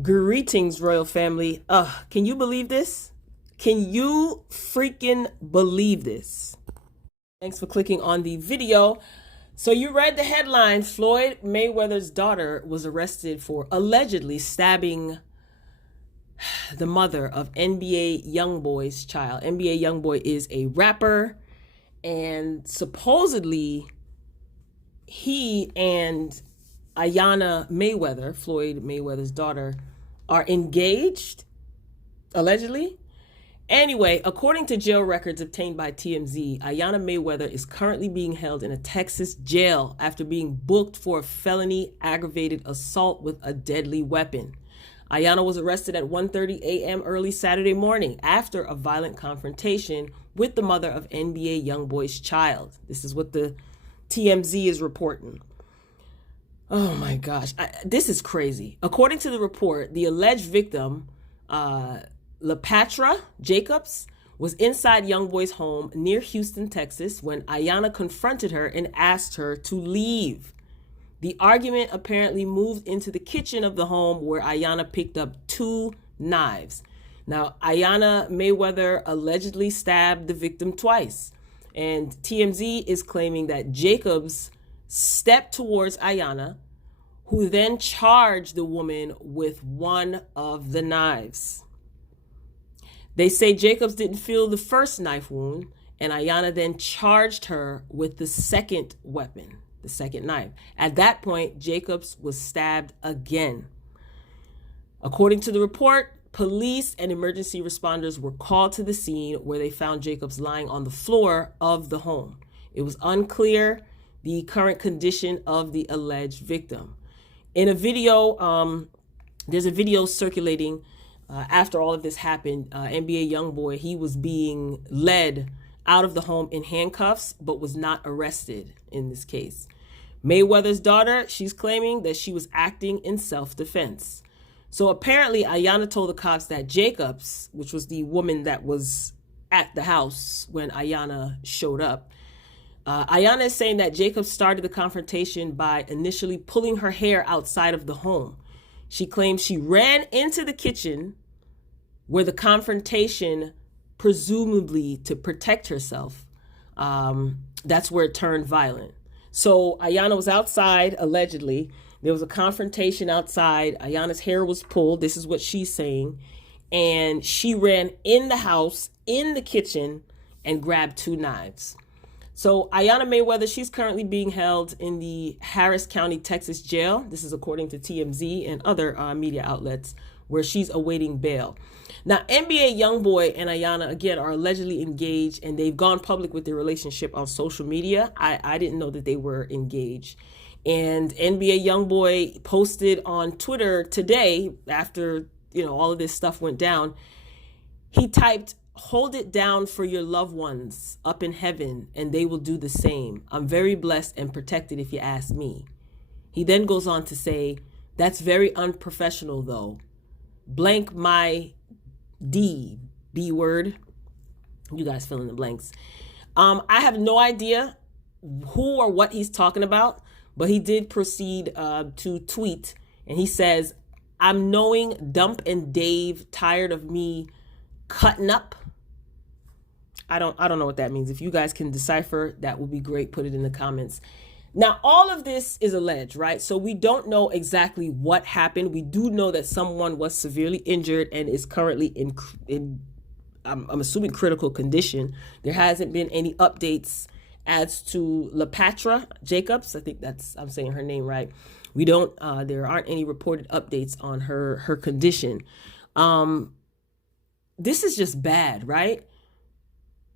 Greetings, royal family. Can you believe this? Can you freaking believe this? Thanks for clicking on the video. So you read the headline, Floyd Mayweather's daughter was arrested for allegedly stabbing the mother of NBA Youngboy's child. NBA Youngboy is a rapper, and supposedly he and Iyanna Mayweather, Floyd Mayweather's daughter, are engaged, allegedly. Anyway, according to jail records obtained by TMZ, Iyanna Mayweather is currently being held in a Texas jail after being booked for a felony aggravated assault with a deadly weapon. Iyanna was arrested at 1:30 a.m. early Saturday morning after a violent confrontation with the mother of NBA Youngboy's child. This is what the TMZ is reporting. Oh my gosh, this is crazy. According to the report, the alleged victim, LaPatra Jacobs, was inside Youngboy's home near Houston, Texas, when Iyanna confronted her and asked her to leave. The argument apparently moved into the kitchen of the home, where Iyanna picked up 2 knives. Now, Iyanna Mayweather allegedly stabbed the victim twice, and TMZ is claiming that Jacobs stepped towards Iyanna, who then charged the woman with one of the knives. They say Jacobs didn't feel the first knife wound, and Iyanna then charged her with the second weapon, the second knife. At that point, Jacobs was stabbed again. According to the report, police and emergency responders were called to the scene, where they found Jacobs lying on the floor of the home. It was unclear the current condition of the alleged victim. In a video, there's a video circulating after all of this happened. NBA Youngboy, he was being led out of the home in handcuffs, but was not arrested in this case. Mayweather's daughter, she's claiming that she was acting in self-defense. So apparently Iyanna told the cops that Jacobs, which was the woman that was at the house when Iyanna showed up, Iyanna is saying that Jacobs started the confrontation by initially pulling her hair outside of the home. She claims she ran into the kitchen, where the confrontation, presumably to protect herself, that's where it turned violent. So Iyanna was outside, allegedly. There was a confrontation outside. Iyanna's hair was pulled. This is what she's saying. And she ran in the house, in the kitchen, and grabbed 2 knives. So Iyanna Mayweather, she's currently being held in the Harris County, Texas jail. This is according to TMZ and other media outlets, where she's awaiting bail. Now, NBA Youngboy and Iyanna, again, are allegedly engaged, and they've gone public with their relationship on social media. I didn't know that they were engaged. And NBA Youngboy posted on Twitter today, after, all of this stuff went down, he typed, "Hold it down for your loved ones up in heaven, and they will do the same. I'm very blessed and protected, if you ask me." He then goes on to say, "That's very unprofessional, though. Blank my D, B word." You guys fill in the blanks. I have no idea who or what he's talking about, but he did proceed to tweet, and he says, "I'm knowing Dump and Dave tired of me cutting up." I don't know what that means. If you guys can decipher, that would be great. Put it in the comments. Now, all of this is alleged, right? So we don't know exactly what happened. We do know that someone was severely injured and is currently in I'm assuming critical condition. There hasn't been any updates as to LaPatra Jacobs. I think I'm saying her name right. We don't, there aren't any reported updates on her condition. This is just bad, right?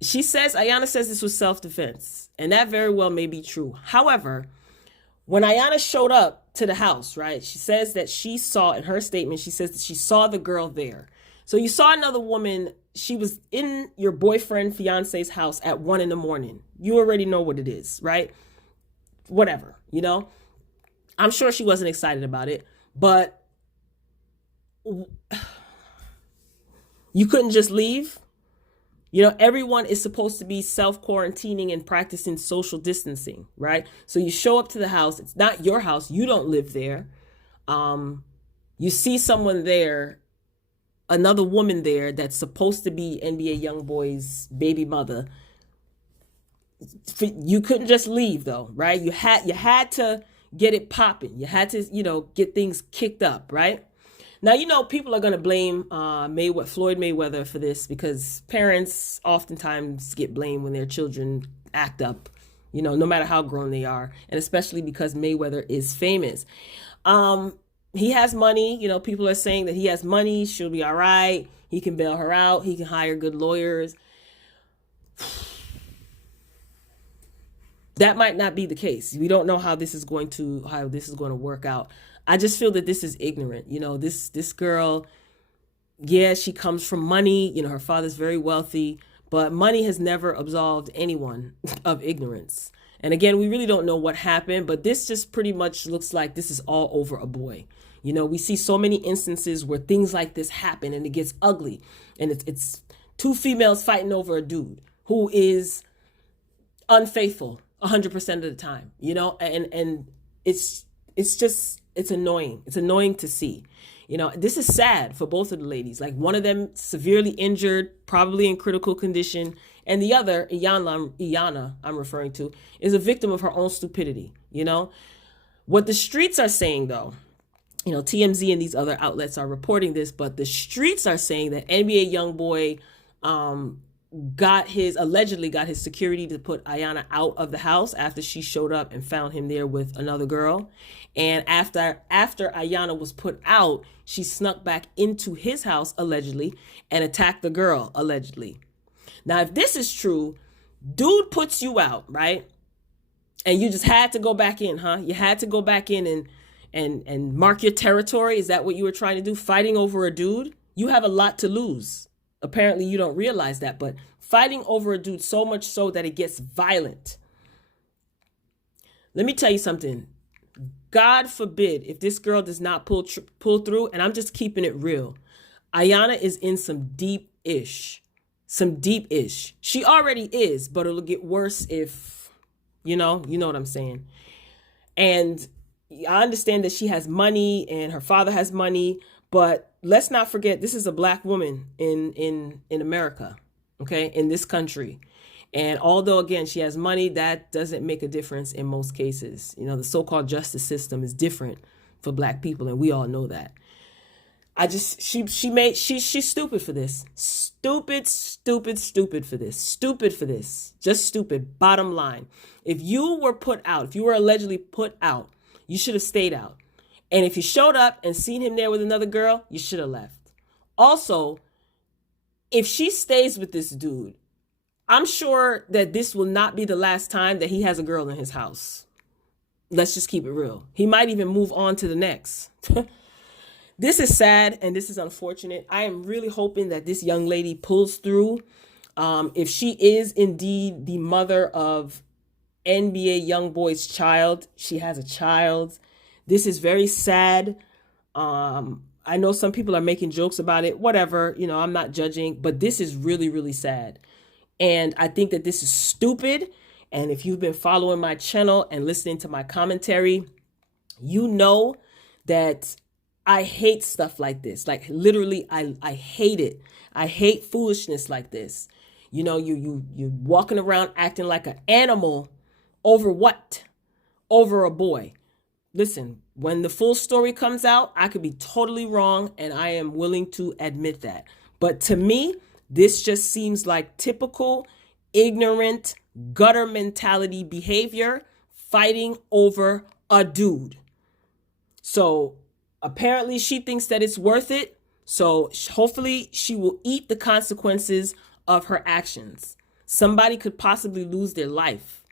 Iyanna says this was self-defense, and that very well may be true. However, when Iyanna showed up to the house, right, she says that she saw, in her statement, she says that she saw the girl there. So you saw another woman. She was in your boyfriend, fiance's house at 1 a.m. You already know what it is, right? Whatever, I'm sure she wasn't excited about it, but you couldn't just leave. Everyone is supposed to be self-quarantining and practicing social distancing, right? So you show up to the house. It's not your house. You don't live there. You see someone there, another woman there that's supposed to be NBA Youngboy's baby mother. You couldn't just leave though, right? You had to get it popping. You had to, get things kicked up, right? Now, people are going to blame Floyd Mayweather for this because parents oftentimes get blamed when their children act up, no matter how grown they are, and especially because Mayweather is famous. He has money. People are saying that he has money. She'll be all right. He can bail her out. He can hire good lawyers. That might not be the case. We don't know how this is going to work out. I just feel that this is ignorant. This girl, yeah, she comes from money. Her father's very wealthy, but money has never absolved anyone of ignorance. And again, we really don't know what happened, but this just pretty much looks like this is all over a boy. We see so many instances where things like this happen and it gets ugly. And it's two females fighting over a dude who is unfaithful 100% of the time, and it's annoying. It's annoying to see. This is sad for both of the ladies. Like, one of them severely injured, probably in critical condition, and the other, Iyanna, I'm referring to, is a victim of her own stupidity. What the streets are saying, though, TMZ and these other outlets are reporting this, but the streets are saying that NBA Youngboy allegedly got his security to put Iyanna out of the house after she showed up and found him there with another girl. And after Iyanna was put out, she snuck back into his house, allegedly, and attacked the girl, allegedly. Now, if this is true, dude puts you out, right? And you just had to go back in, huh? You had to go back in and mark your territory. Is that what you were trying to do? Fighting over a dude? You have a lot to lose. Apparently you don't realize that, but fighting over a dude so much so that it gets violent. Let me tell you something. God forbid if this girl does not pull through, and I'm just keeping it real. Iyanna is in some deep-ish. She already is, but it'll get worse if, you know what I'm saying. And I understand that she has money and her father has money, but let's not forget, this is a black woman in America, okay, in this country. And although, again, she has money, that doesn't make a difference in most cases. The so-called justice system is different for black people, and we all know that. She's stupid for this. Stupid for this. Stupid for this. Just stupid. Bottom line. If you were allegedly put out, you should have stayed out. And if you showed up and seen him there with another girl, you should have left. Also, if she stays with this dude, I'm sure that this will not be the last time that he has a girl in his house. Let's just keep it real. He might even move on to the next. This is sad and this is unfortunate. I am really hoping that this young lady pulls through. If she is indeed the mother of NBA Youngboy's child, she has a child. This is very sad. I know some people are making jokes about it, whatever, I'm not judging, but this is really, really sad. And I think that this is stupid. And if you've been following my channel and listening to my commentary, you know that I hate stuff like this. Like, literally, I hate it. I hate foolishness like this. You walking around acting like an animal over what? Over a boy. Listen, when the full story comes out, I could be totally wrong, and I am willing to admit that. But to me, this just seems like typical ignorant gutter mentality behavior, fighting over a dude. So apparently she thinks that it's worth it. So hopefully she will eat the consequences of her actions. Somebody could possibly lose their life.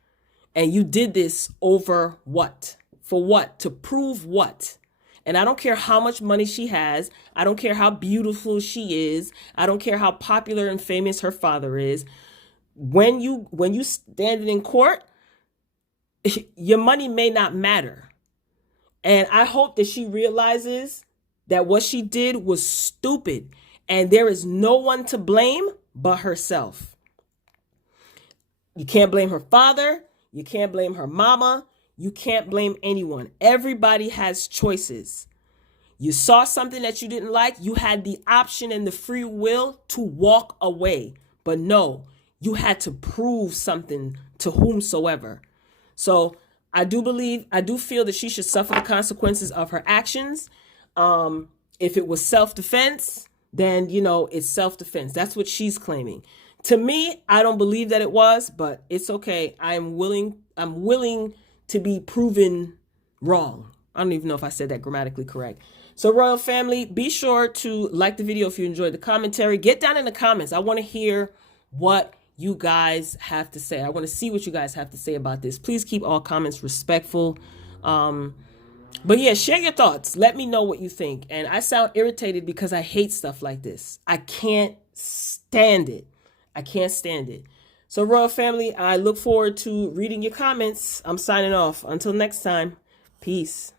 And you did this over what? For what? To prove what? And I don't care how much money she has. I don't care how beautiful she is. I don't care how popular and famous her father is. When you stand in court, your money may not matter. And I hope that she realizes that what she did was stupid. And there is no one to blame but herself. You can't blame her father. You can't blame her mama. You can't blame anyone. Everybody has choices. You saw something that you didn't like, you had the option and the free will to walk away. But no, you had to prove something to whomsoever. So I do feel that she should suffer the consequences of her actions. If it was self-defense, then, it's self-defense. That's what she's claiming. To me, I don't believe that it was, but it's okay. I'm willing to be proven wrong. I don't even know if I said that grammatically correct. So Royal Family, be sure to like the video if you enjoyed the commentary. Get down in the comments. I want to hear what you guys have to say. I want to see what you guys have to say about this. Please keep all comments respectful. But yeah, share your thoughts. Let me know what you think. And I sound irritated because I hate stuff like this. I can't stand it. I can't stand it. So Royal Family, I look forward to reading your comments. I'm signing off. Until next time, peace.